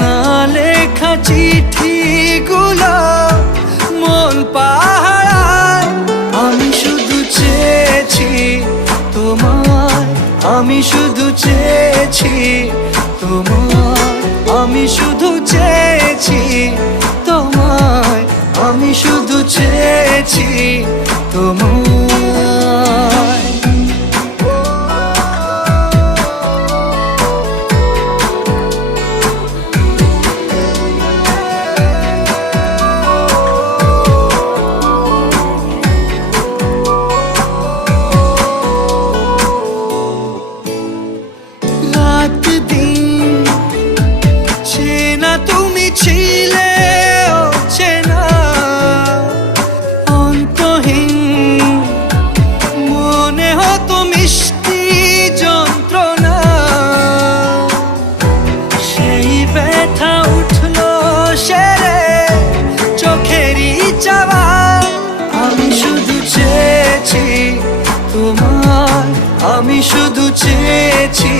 না লেখা চিঠিগুলো মন পাহারায়। আমি শুধু চেয়েছি তোমায়, আমি শুধু চেয়েছি তোমায়, আমি শুধু চেয়েছি তোমায়, আমি শুধু চেয়েছি তোমায়। রাত দিন চেনা তুমি ছিলে চেনা অন্তহীন, মনে হতো মিষ্টি যন্ত্রণা। সেই ব্যথা উঠলো সেরে চোখেরই চাওয়া। আমি শুধু চেয়েছি তোমার, আমি শুধু চেয়েছি